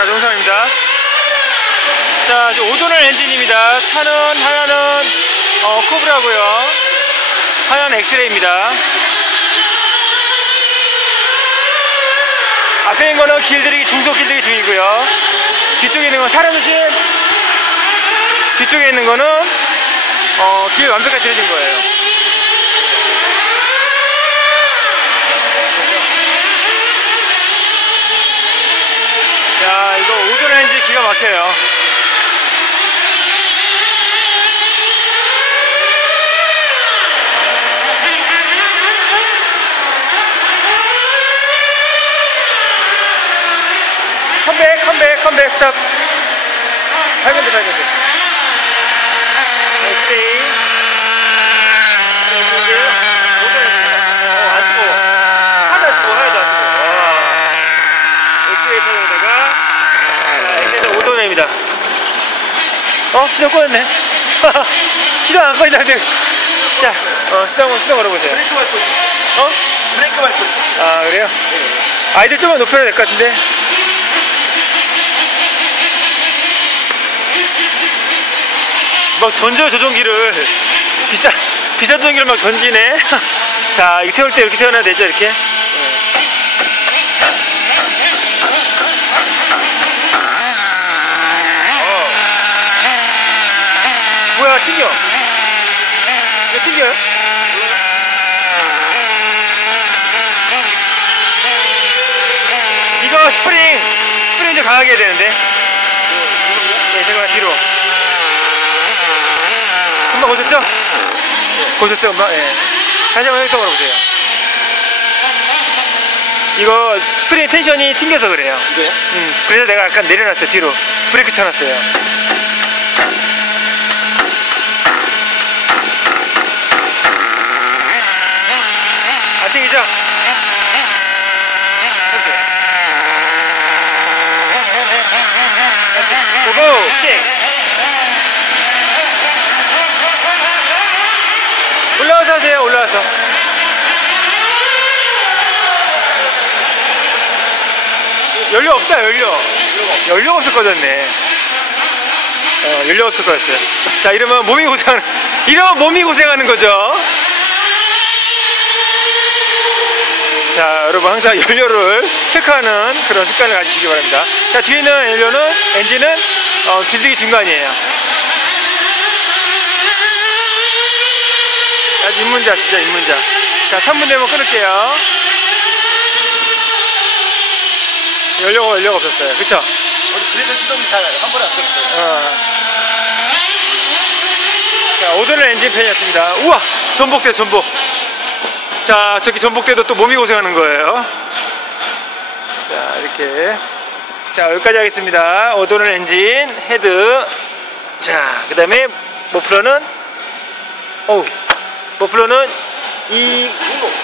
자, 정상입니다. 자, 지금 오도널 엔진입니다. 차는 하나는 어, 코브라고요. 하나는 엑스레이입니다. 앞에 있는 거는 길들이기 중속 길들이기 중이고요. 뒤쪽에 있는 건 사람 조심. 뒤쪽에 있는 거는 어, 길 완벽하게 들어진 거예요. 야, 이거 기가 막혀요. 컴백, 컴백, 컴백, 스탑. 밝은 데, 밝은 데. 오케이. 어, 안 뜨거워. 하나도 안 뜨거워, 하나도 안 뜨거워. 와. 엑스레이 차량에다가, 자, 엑스레이 오도네입니다. 어? 시동 꺼졌네. 시동 안 꺼진다, 근데. 자, 어, 시동, 시동 걸어보세요. 브레이크 밟고 있어. 어? 브레이크 밟고 있어. 아, 그래요? 아이들 좀만 높여야 될 것 같은데. 막 던져 조종기를 비싼 비싼 조종기를 막 던지네. 자, 이거 태울 때 이렇게 태워놔야 되죠, 이렇게. 뭐야, 튕겨. 이거 튕겨요? 이거 스프링, 스프링 좀 강하게 해야 되는데. 네, 잠깐만, 뒤로. 엄마 보셨죠? 보셨죠, 엄마? 예. 다시 한번 혈성 걸어보세요. 이거 스프링 텐션이 튕겨서 그래요. 이거요? 음, 그래서 내가 약간 내려놨어요, 뒤로. 브레이크 쳐놨어요. 안 튕기죠? 해보세요. 고고! 킥! 올라와서 하세요, 올라와서. 연료 없다, 연료. 연료가 없을 거졌네. 어, 연료 없을 거였어요. 자, 이러면 몸이 고생하는, 이러면 몸이 고생하는 거죠. 자, 여러분 항상 연료를 체크하는 그런 습관을 가지시기 바랍니다. 자, 뒤에 있는 연료는, 엔진은, 어, 길들기 중간이에요. 아주 입문자, 진짜 입문자. 자, 3분 되면 끊을게요. 연료가, 연료가 없었어요. 그쵸? 그래서 시동이 잘 나요. 한 번에 안 끊었어요. 어. 자, 오늘은 엔진 팬이었습니다. 우와! 전복대, 전복. 자, 저기 전복대도 또 몸이 고생하는 거예요. 자, 이렇게. 자, 여기까지 하겠습니다. 오도는 엔진, 헤드. 자, 그 다음에 머플러는, 어우, 머플러는 이,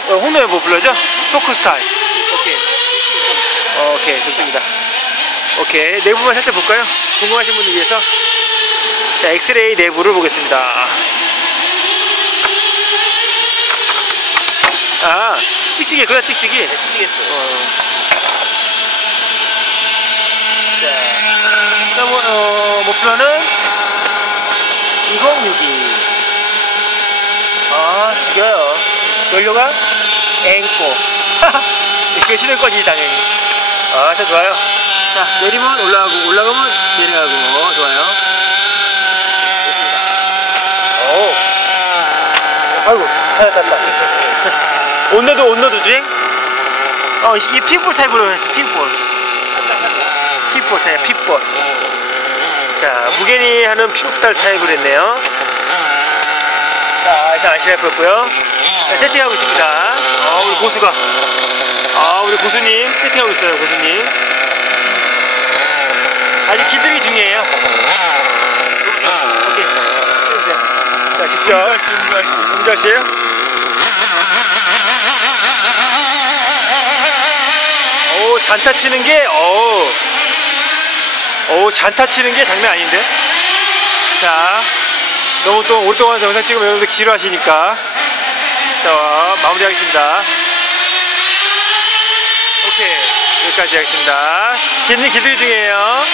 어, 홍노의 머플러죠? 토크 스타일. 오케이. 오케이, 좋습니다. 오케이, 내부만 살짝 볼까요? 궁금하신 분들 위해서. 자, 엑스레이 내부를 보겠습니다. 아, 찍찍이, 그다 찍찍이. 네, 찍찍했어. 어. 자, 그다음, 어, 목표는 2062. 아, 죽여요. 연료가 앵꼬. 이렇게 쉬는 거지, 당연히. 아, 참 좋아요. 자, 내리면 올라가고, 올라가면 내려가고, 어, 좋아요. 됐습니다. 오. 아이고, 다 탔다. 온너도 온너도 주행? 어, 이 pit볼 타입으로 했어, pit볼. pit볼 타입, pit볼. 자, 무게니 하는 pit볼 타입으로 했네요. 자, 이상 안심할 거였고요. 자, 세팅하고 있습니다. 아, 우리 고수가. 아, 우리 고수님, 세팅하고 있어요, 고수님. 아직 기들기 중이에요. 오케이. 자, 직접. 음주할수. 음자씨에요? 잔타 치는 게, 오. 오, 잔타 치는 게 장난 아닌데? 자, 너무 또 오랫동안 영상 찍으면 여러분들 지루하시니까. 자, 마무리하겠습니다. 오케이. 여기까지 하겠습니다. 기님 기도리 중이에요.